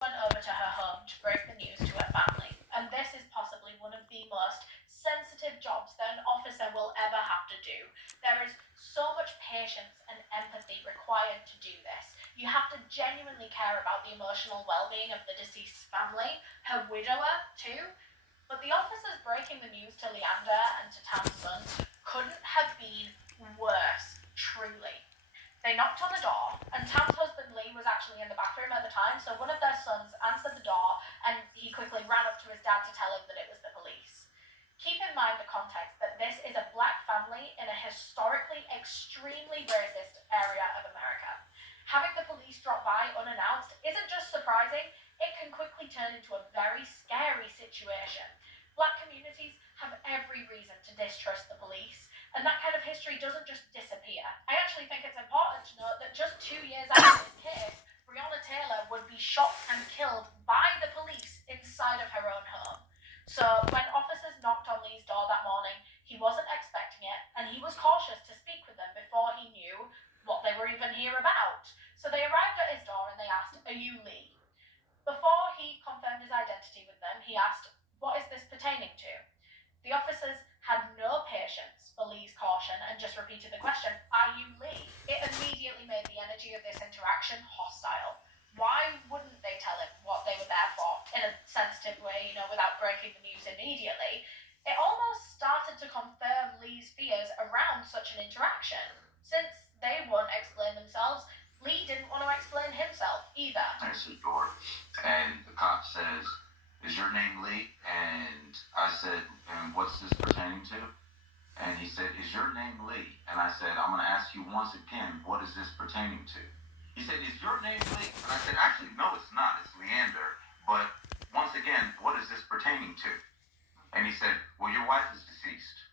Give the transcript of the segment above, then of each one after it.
went over to her home to break the news to her family, and this is possibly one of the most sensitive jobs that an officer will ever have to do. There is so much patience and empathy required to do this. You have to genuinely care about the emotional well-being of the deceased's family, her widower too. But the officers breaking the news to Leander and to Tam's son couldn't have been worse, truly. They knocked on the door, and Tam's husband Lee was actually in the bathroom at the time, so one of their sons answered the door, and he quickly ran up to his dad to tell him that it was the police. Keep in mind the context that this is a black family in a historically extremely racist area of America. Having the police drop by unannounced isn't just surprising, it can quickly turn into a very scary situation. Black communities have every reason to distrust the police, and that kind of history doesn't just disappear. I actually think it's important to note that just 2 years after this case, Breonna Taylor would be shot and killed by the police inside of her own home. So when officers knocked on Lee's door that morning, he wasn't expecting it, and he was cautious to speak with them before he knew what they were even here about. So they arrived at his door and they asked, "Are you Lee?" Before he confirmed his identity with them, he asked, "What is this pertaining to?" The officers had no patience for Lee's caution and just repeated the question, "Are you Lee?" It immediately made the energy of this interaction hostile. Why wouldn't they tell him what they were there for in a sensitive way, without breaking the news immediately? It almost started to confirm Lee's fears around such an interaction. Since they won't explain themselves, Lee didn't want to explain himself either. There's the door, and the cop says, "Is your name Lee?" And I said, "And what's this pertaining to?" And he said, "Is your name Lee?" And I said, "I'm going to ask you once again, what is this pertaining to?" He said, "Is your name Lee?" And I said, "Actually, no, it's not. It's Leander. But once again, what is this pertaining to?" And he said, "Well, your wife is deceased."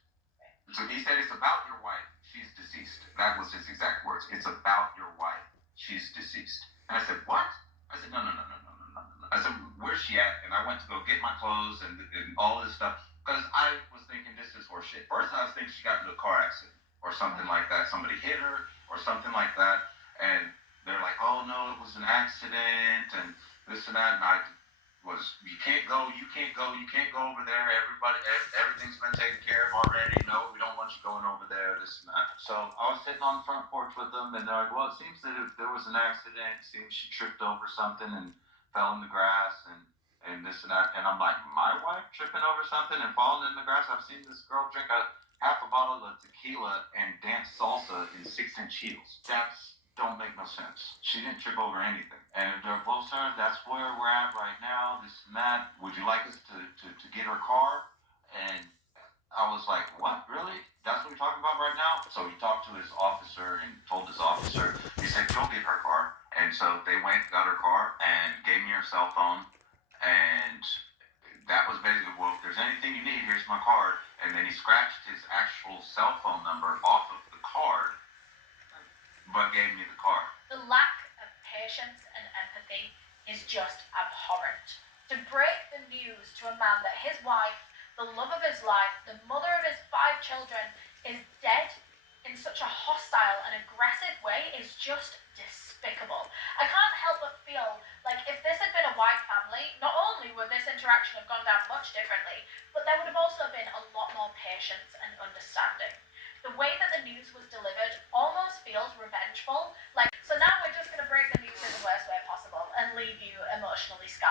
So he said, "It's about your wife. She's deceased." That was his exact words. "It's about your wife. She's deceased." And I said, "What?" I said, "No, no, no, no, no, no, no, no." I said, "Where's she at?" And I went to go get my clothes and all this stuff. Because I was thinking this is horseshit. First, I was thinking she got into a car accident or something like that. Somebody hit her or something like that. And they're like, "Oh, no, it was an accident," and this and that. And I was, "You can't go, you can't go, you can't go over there. Everything's been taken care of already. No, we don't want you going over there, this and that." So I was sitting on the front porch with them, and they're like, "Well, it seems that if there was an accident, it seems she tripped over something and fell in the grass and this and that." And I'm like, "My wife tripping over something and falling in the grass? I've seen this girl drink half a bottle of tequila and dance salsa in 6-inch heels. That's don't make no sense. She didn't trip over anything." And they're, "Well, sir, that's where we're at right now, this and that. Would you like us to get her car?" And I was like, "What? Really? That's what we're talking about right now?" So he talked to his officer and told his officer, he said, "Go get her car." And so they went, got her car, and gave me her cell phone. And that was basically, "Well, if there's anything you need, here's my card." And then he scratched his actual cell phone number off of the card, but gave me the card. The lack of patience and empathy is just abhorrent. To break the news to a man that his wife, the love of his life, the mother of his 5 children, is dead in such a hostile and aggressive way is just despicable. I can't help but feel like if this had been a white family, not only would this interaction have gone down much differently, but there would have also been a lot more patience and understanding. The way that the news was delivered almost feels revengeful. So now we're just going to break the news in the worst way possible and leave you emotionally scarred.